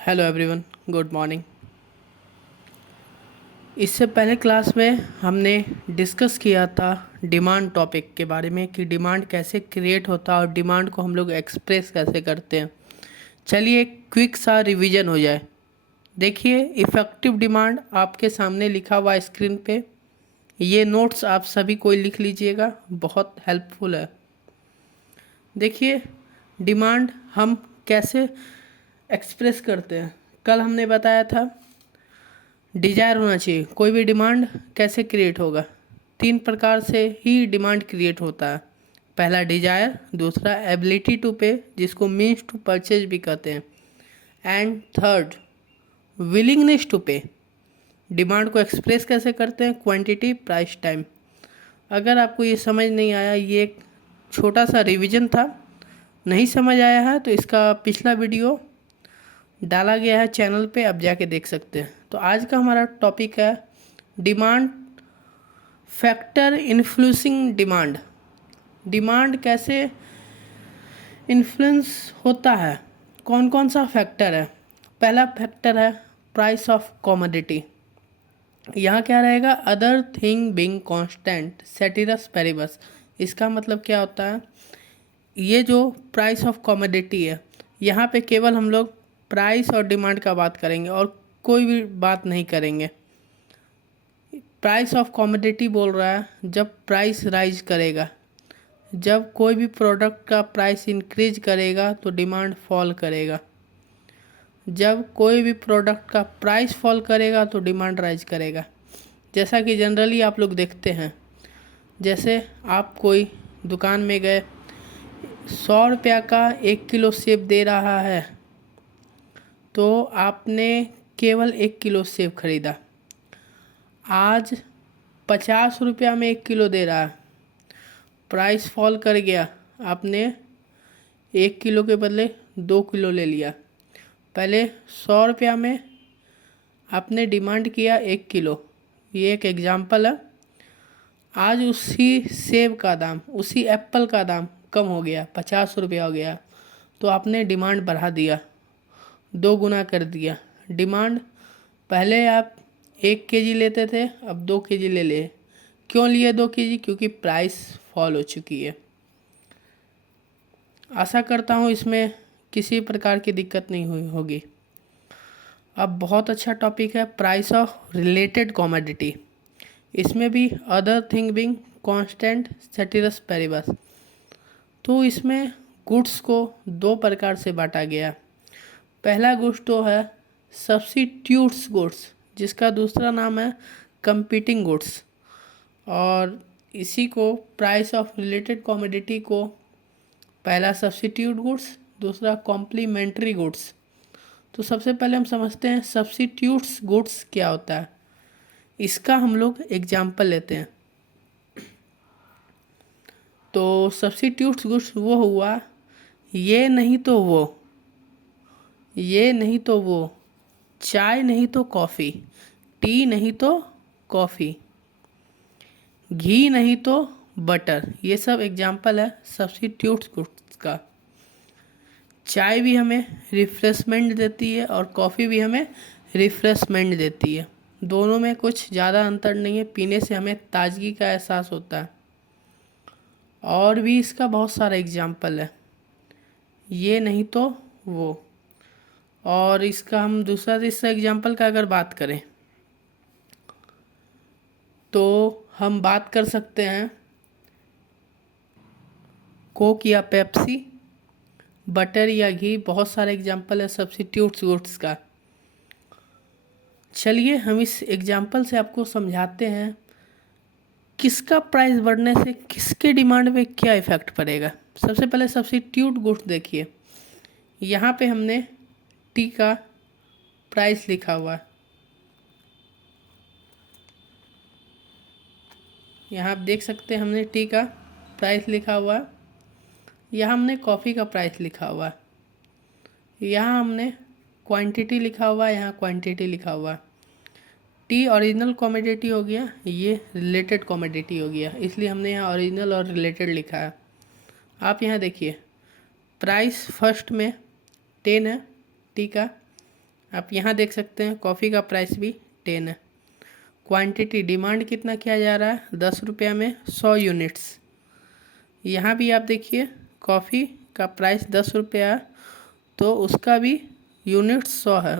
Hello everyone, good morning. इससे पहले class में हमने डिस्कस किया था डिमांड टॉपिक के बारे में कि डिमांड कैसे क्रिएट होता है और डिमांड को हम लोग एक्सप्रेस कैसे करते हैं। चलिए क्विक सा रिवीजन हो जाए। देखिए, इफ़ेक्टिव डिमांड आपके सामने लिखा हुआ है स्क्रीन पे। ये नोट्स आप सभी कोई लिख लीजिएगा, बहुत हेल्पफुल है। देखिए, डिमांड हम कैसे एक्सप्रेस करते हैं। कल हमने बताया था डिजायर होना चाहिए। कोई भी डिमांड कैसे क्रिएट होगा? 3 प्रकार से ही डिमांड क्रिएट होता है। पहला डिजायर, दूसरा एबिलिटी टू पे जिसको मीन्स टू परचेज भी कहते हैं, एंड थर्ड विलिंगनेस टू पे। डिमांड को एक्सप्रेस कैसे करते हैं? Quantity, price, time. अगर आपको ये समझ नहीं आया, ये एक छोटा सा रिवीजन था। नहीं समझ आया है तो इसका पिछला वीडियो डाला गया है चैनल पे, आप जाके देख सकते हैं। तो आज का हमारा टॉपिक है demand factor influencing demand. Demand कैसे इन्फ्लुएंस होता है, कौन कौन सा फैक्टर है। पहला फैक्टर है प्राइस ऑफ कमोडिटी। यहाँ क्या रहेगा? Other thing being constant ceteris paribus. इसका मतलब क्या होता है? ये जो प्राइस ऑफ कमोडिटी है, यहाँ पे केवल हम लोग प्राइस और डिमांड का बात करेंगे और कोई भी बात नहीं करेंगे। प्राइस ऑफ कमोडिटी बोल रहा है जब प्राइस राइज करेगा, जब कोई भी प्रोडक्ट का प्राइस इंक्रीज करेगा तो डिमांड फॉल करेगा, जब कोई भी प्रोडक्ट का प्राइस फॉल करेगा तो डिमांड राइज करेगा। जैसा कि जनरली आप लोग देखते हैं, जैसे आप कोई दुकान में गए, 100 रुपया का 1 किलो सेब दे रहा है तो आपने केवल 1 किलो सेब खरीदा। आज 50 रुपया में 1 किलो दे रहा है, प्राइस फॉल कर गया, आपने 1 किलो के बदले 2 किलो ले लिया। पहले 100 रुपया में आपने डिमांड किया 1 किलो, ये एक एग्जाम्पल है। आज उसी सेब का दाम, उसी एप्पल का दाम कम हो गया, 50 रुपया हो गया, तो आपने डिमांड बढ़ा दिया, 2 गुना कर दिया डिमांड। पहले आप 1 केजी लेते थे, अब 2 केजी ले ले। क्यों लिए 2 केजी? क्योंकि प्राइस फॉल हो चुकी है। आशा करता हूँ इसमें किसी प्रकार की दिक्कत नहीं हुई होगी। अब बहुत अच्छा टॉपिक है प्राइस ऑफ रिलेटेड कमोडिटी। इसमें भी other thing being constant ceteris paribus. तो इसमें गुड्स को 2 प्रकार से बांटा गया। पहला गुड्स तो है सब्स्टिट्यूट्स गुड्स, जिसका दूसरा नाम है कंपीटिंग गुड्स, और इसी को प्राइस ऑफ रिलेटेड कमोडिटी को पहला सब्स्टिट्यूट गुड्स, दूसरा कॉम्प्लीमेंट्री गुड्स। तो सबसे पहले हम समझते हैं सब्स्टिट्यूट्स गुड्स क्या होता है। इसका हम लोग एग्जाम्पल लेते हैं। तो सब्स्टिट्यूट्स गुड्स वो हुआ, ये नहीं तो वो, ये नहीं तो वो, चाय नहीं तो कॉफ़ी, टी नहीं तो कॉफ़ी, घी नहीं तो बटर। ये सब एग्जाम्पल है सब्स्टिट्यूट्स गुड्स का। चाय भी हमें रिफ्रेशमेंट देती है और कॉफ़ी भी हमें रिफ्रेशमेंट देती है। दोनों में कुछ ज़्यादा अंतर नहीं है, पीने से हमें ताजगी का एहसास होता है। और भी इसका बहुत सारा एग्जाम्पल है, ये नहीं तो वो। और इसका हम दूसरा तीसरा एग्जाम्पल का अगर बात करें तो हम बात कर सकते हैं कोक या पेप्सी, बटर या घी। बहुत सारे एग्जाम्पल है सब्स्टिट्यूट्स गुड्स का। चलिए हम इस एग्जाम्पल से आपको समझाते हैं किसका प्राइस बढ़ने से किसके डिमांड पे क्या इफ़ेक्ट पड़ेगा। सबसे पहले सब्स्टिट्यूट गुड्स देखिए। यहाँ पे हमने टी का प्राइस लिखा हुआ है, यहाँ आप देख सकते हैं हमने टी का प्राइस लिखा हुआ है। यहाँ हमने कॉफ़ी का प्राइस लिखा हुआ है, यहाँ हमने क्वांटिटी लिखा हुआ है, यहाँ क्वांटिटी लिखा हुआ है। टी ओरिजिनल कमोडिटी हो गया, ये रिलेटेड कमोडिटी हो गया, इसलिए हमने यहाँ ओरिजिनल और रिलेटेड लिखा है। आप यहाँ देखिए प्राइस फर्स्ट में 10 है टी का, आप यहाँ देख सकते हैं कॉफ़ी का प्राइस भी 10 है। क्वांटिटी डिमांड कितना किया जा रहा है 10 रुपया में 100 यूनिट्स। यहाँ भी आप देखिए कॉफ़ी का प्राइस 10 रुपया है तो उसका भी यूनिट्स 100 है,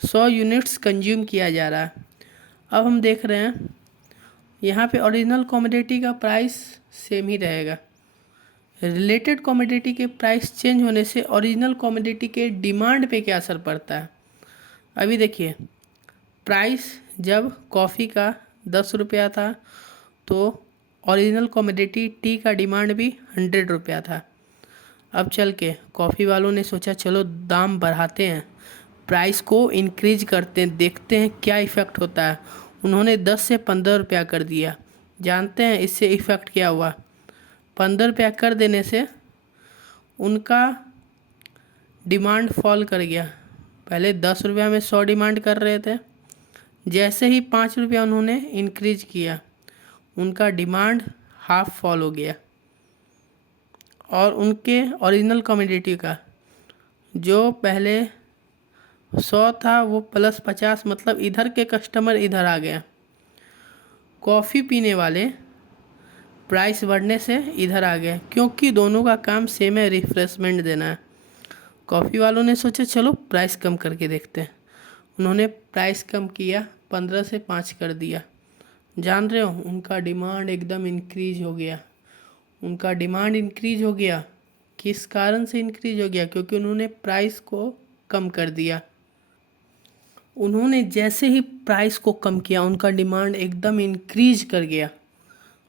100 यूनिट्स कंज्यूम किया जा रहा है। अब हम देख रहे हैं यहाँ पे ओरिजिनल कमोडिटी का प्राइस सेम ही रहेगा। रिलेटेड कमोडिटी के प्राइस चेंज होने से ओरिजिनल कमोडिटी के डिमांड पे क्या असर पड़ता है। अभी देखिए प्राइस जब कॉफ़ी का 10 रुपया था तो ओरिजिनल कमोडिटी टी का डिमांड भी 100 रुपया था। अब चल के कॉफ़ी वालों ने सोचा चलो दाम बढ़ाते हैं, प्राइस को इंक्रीज करते हैं, देखते हैं क्या इफ़ेक्ट होता है। उन्होंने 10 से 15 रुपया कर दिया। जानते हैं इससे इफ़ेक्ट क्या हुआ। 15 रुपया कर देने से उनका डिमांड फॉल कर गया। पहले 10 रुपया में 100 डिमांड कर रहे थे, जैसे ही 5 रुपया उन्होंने इंक्रीज किया उनका डिमांड हाफ फॉल हो गया और उनके ओरिजिनल कमोडिटी का जो पहले 100 था वो प्लस 50, मतलब इधर के कस्टमर इधर आ गया। कॉफ़ी पीने वाले प्राइस बढ़ने से इधर आ गए क्योंकि दोनों का काम सेम है, रिफ्रेशमेंट देना है। कॉफ़ी वालों ने सोचा चलो प्राइस कम करके देखते हैं। उन्होंने प्राइस कम किया, 15 से 5 कर दिया। जान रहे हो उनका डिमांड एकदम इंक्रीज हो गया। उनका डिमांड इंक्रीज हो गया, किस कारण से इंक्रीज हो गया, क्योंकि उन्होंने प्राइस को कम कर दिया। उन्होंने जैसे ही प्राइस को कम किया उनका डिमांड एकदम इंक्रीज कर गया।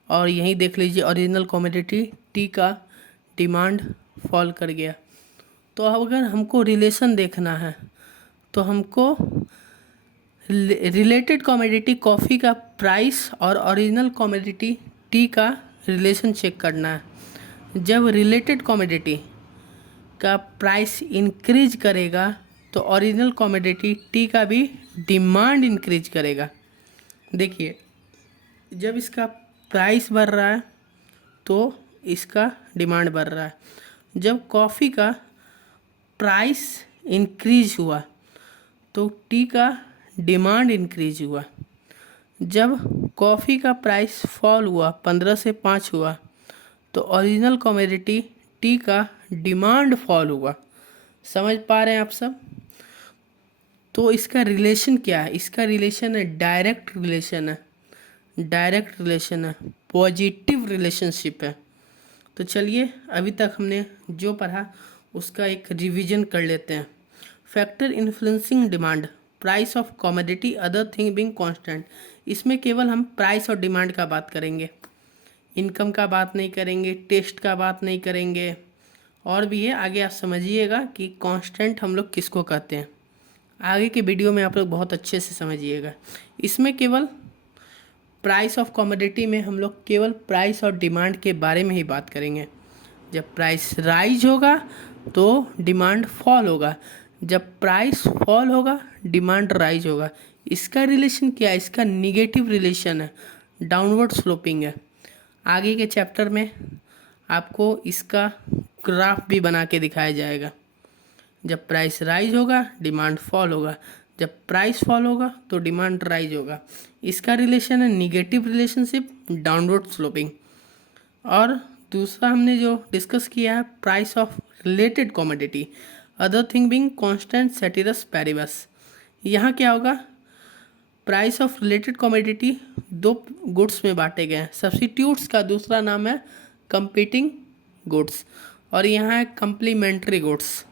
और यहीं देख लीजिए ओरिजिनल कमोडिटी टी का डिमांड फॉल कर गया। तो अगर हमको रिलेशन देखना है तो हमको रिलेटेड कमोडिटी कॉफ़ी का प्राइस और ओरिजिनल कमोडिटी टी का रिलेशन चेक करना है। जब रिलेटेड कमोडिटी का प्राइस इंक्रीज करेगा तो ओरिजिनल कमोडिटी टी का भी डिमांड इंक्रीज करेगा। देखिए जब इसका प्राइस बढ़ रहा है तो इसका डिमांड बढ़ रहा है। जब कॉफ़ी का प्राइस इंक्रीज हुआ तो टी का डिमांड इंक्रीज हुआ। जब कॉफ़ी का प्राइस फॉल हुआ 15 से 5 हुआ तो ओरिजिनल कमोडिटी टी का डिमांड फॉल हुआ। समझ पा रहे हैं आप सब। तो इसका रिलेशन क्या है, इसका रिलेशन है डायरेक्ट रिलेशन है, डायरेक्ट रिलेशन है, पॉजिटिव रिलेशनशिप है। तो चलिए अभी तक हमने जो पढ़ा उसका एक रिवीजन कर लेते हैं। Factor influencing demand, price of commodity other thing being constant. इसमें केवल हम प्राइस और डिमांड का बात करेंगे, इनकम का बात नहीं करेंगे, टेस्ट का बात नहीं करेंगे। और भी है आगे आप समझिएगा कि कांस्टेंट हम लोग किसको कहते हैं। आगे के वीडियो में आप लोग बहुत अच्छे से समझिएगा। इसमें केवल प्राइस ऑफ कमोडिटी में हम लोग केवल प्राइस और डिमांड के बारे में ही बात करेंगे। जब प्राइस राइज होगा तो डिमांड फॉल होगा, जब प्राइस फॉल होगा डिमांड राइज होगा। इसका रिलेशन क्या है, इसका निगेटिव रिलेशन है, डाउनवर्ड स्लोपिंग है। आगे के चैप्टर में आपको इसका ग्राफ भी बना के दिखाया जाएगा। जब प्राइस राइज होगा डिमांड फॉल होगा, जब प्राइस फॉल होगा तो डिमांड राइज होगा। इसका रिलेशन है निगेटिव रिलेशनशिप, डाउनवर्ड स्लोपिंग। और दूसरा हमने जो डिस्कस किया है price of related commodity other thing being constant ceteris paribus. यहाँ क्या होगा, प्राइस ऑफ रिलेटेड कमोडिटी दो गुड्स में बांटे गए हैं। सब्स्टिट्यूट्स का दूसरा नाम है कंपीटिंग गुड्स और यहाँ है कम्प्लीमेंट्री गुड्स।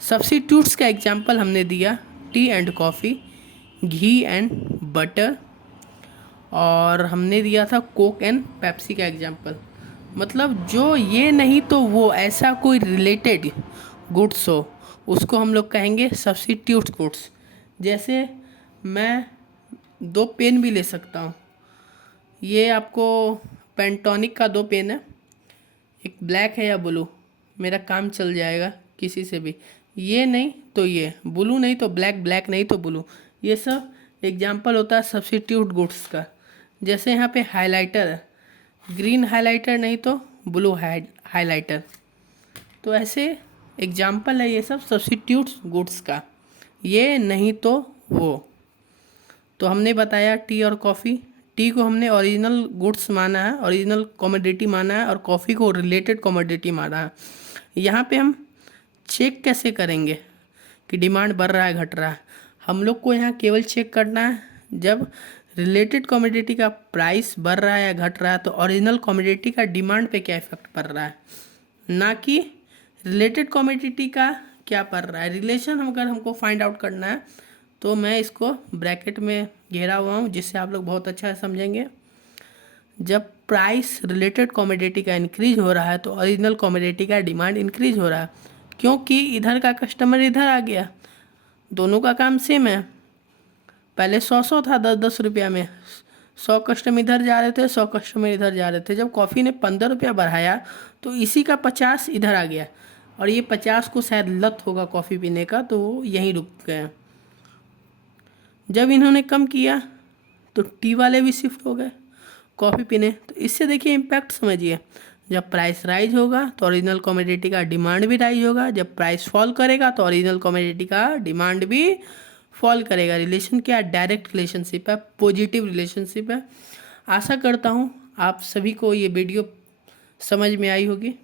सब्स्टिट्यूट्स का एग्जांपल हमने दिया T and coffee, ghee and butter, और हमने दिया था कोक एंड पेप्सी का एग्जांपल। मतलब जो ये नहीं तो वो ऐसा कोई रिलेटेड गुड्स हो उसको हम लोग कहेंगे सब्स्टिट्यूट गुड्स। जैसे मैं 2 पेन भी ले सकता हूँ, ये आपको पेंटोनिक का 2 पेन है, एक ब्लैक है या ब्लू, मेरा काम चल जाएगा किसी से भी। ये नहीं तो ये, ब्लू नहीं तो ब्लैक, ब्लैक नहीं तो ब्लू, ये सब एग्जांपल होता है सब्स्टिट्यूट गुड्स का। जैसे यहाँ पे हाइलाइटर है, ग्रीन हाइलाइटर नहीं तो ब्लू हाइलाइटर, तो ऐसे एग्जांपल है ये सब सब्स्टिट्यूट गुड्स का। ये नहीं तो वो। तो हमने बताया टी और कॉफ़ी। टी को हमने ओरिजिनल गुड्स माना है, ओरिजिनल कमोडिटी माना है, और कॉफ़ी को रिलेटेड कमोडिटी माना है। यहाँ पे हम चेक कैसे करेंगे कि डिमांड बढ़ रहा है घट रहा है? हम लोग को यहाँ केवल चेक करना है जब रिलेटेड कमोडिटी का प्राइस बढ़ रहा है या घट रहा है तो ओरिजिनल कमोडिटी का डिमांड पे क्या इफेक्ट पड़ रहा है, ना कि रिलेटेड कमोडिटी का क्या पड़ रहा है। रिलेशन अगर हमको फाइंड आउट करना है तो मैं इसको ब्रैकेट में घेरा हुआ हूँ, जिससे आप लोग बहुत अच्छा समझेंगे। जब प्राइस रिलेटेड कमोडिटी का इंक्रीज हो रहा है तो ओरिजिनल कमोडिटी का डिमांड इंक्रीज हो रहा है, क्योंकि इधर का कस्टमर इधर आ गया। दोनों का काम सेम है। पहले 100 था 10 रुपया में, 100 कस्टमर इधर जा रहे थे, 100 कस्टमर इधर जा रहे थे। जब कॉफ़ी ने 15 रुपया बढ़ाया तो इसी का 50 इधर आ गया, और ये 50 को शायद लत होगा कॉफ़ी पीने का, तो वो यहीं रुक गए। जब इन्होंने कम किया तो टी वाले भी शिफ्ट हो गए कॉफ़ी पीने। तो इससे देखिए इम्पैक्ट समझिए। जब प्राइस राइज होगा तो ओरिजिनल कमोडिटी का डिमांड भी राइज होगा, जब प्राइस फॉल करेगा तो ओरिजिनल कमोडिटी का डिमांड भी फॉल करेगा। रिलेशन क्या है? डायरेक्ट रिलेशनशिप है, पॉजिटिव रिलेशनशिप है। आशा करता हूँ आप सभी को ये वीडियो समझ में आई होगी।